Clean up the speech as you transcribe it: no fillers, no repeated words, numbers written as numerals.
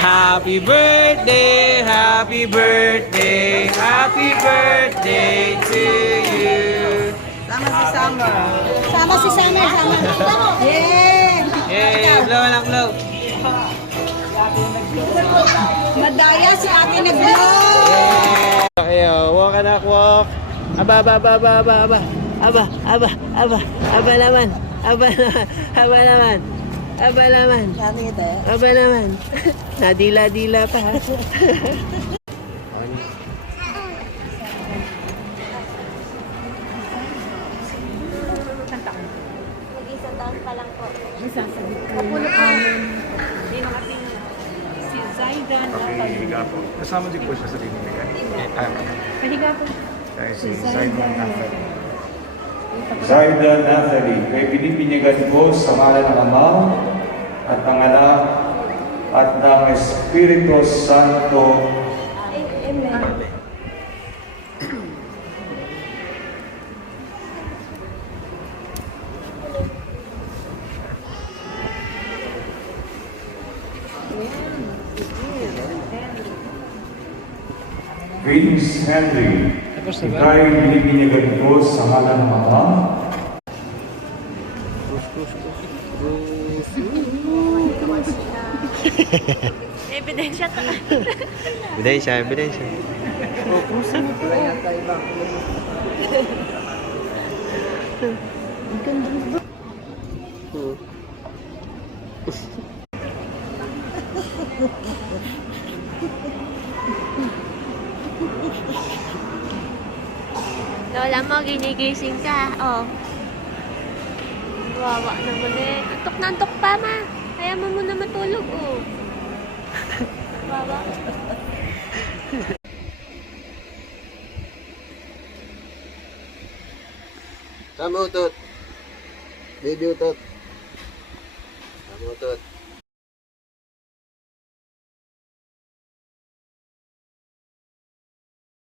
Happy birthday, happy birthday, happy birthday to you. Sama si Summer, sama. Yeah! Yay, blow lang, blow. Madaya si ate nag-blow! Ayo, walk anak, walk. Aba, aba, aba, aba, aba, aba. Aba, aba, aba, aba naman. Aba naman, aba naman. Aba naman. Aba naman. Nadila-dila pa. Mag-isang taon pa lang po. Si Zaidan. Pakihiga po. Kasama din po siya sa liniligan. Pahiga po. Kaya si Zaidan Nathalie. Zaidan Nathalie, may pinipinyagan po sa ngalan ng Ama at ng Anak at ng Espiritu Santo. Amen. Vince Henry, ika'y pinipinyagan po sa ngalan ng Ama. Ebidensya to. Ebidensya, ebidensya. Lola mo, ginigising ka. Oh. Wawa naman eh. Antok na antok pa, ma. Kaya mo muna matulog, oh. Wawa. Tama utot. Baby utot. Tama utot.